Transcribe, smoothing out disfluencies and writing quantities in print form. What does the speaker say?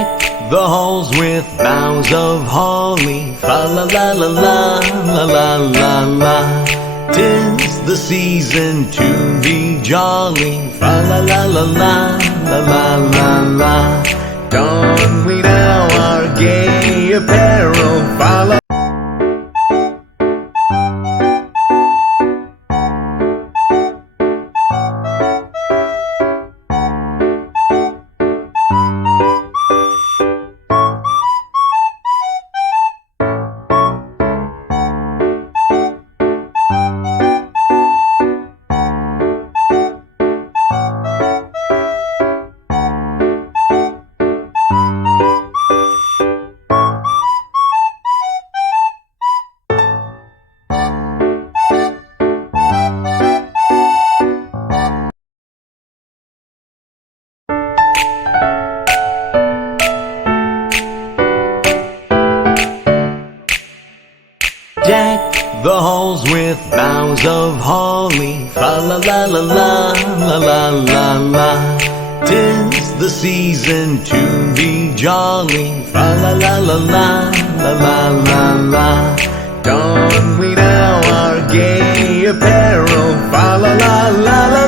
Deck the halls with boughs of holly, fa la la la la la la la la. 'Tis the season to be jolly, fa la la la la la la la la. Don we now our gay apparel, fa la. Deck the halls with boughs of holly, fa la la la la la la la la. 'Tis the season to be jolly, fa la la la la la la la la. Don we now our gay apparel, fa la la la la.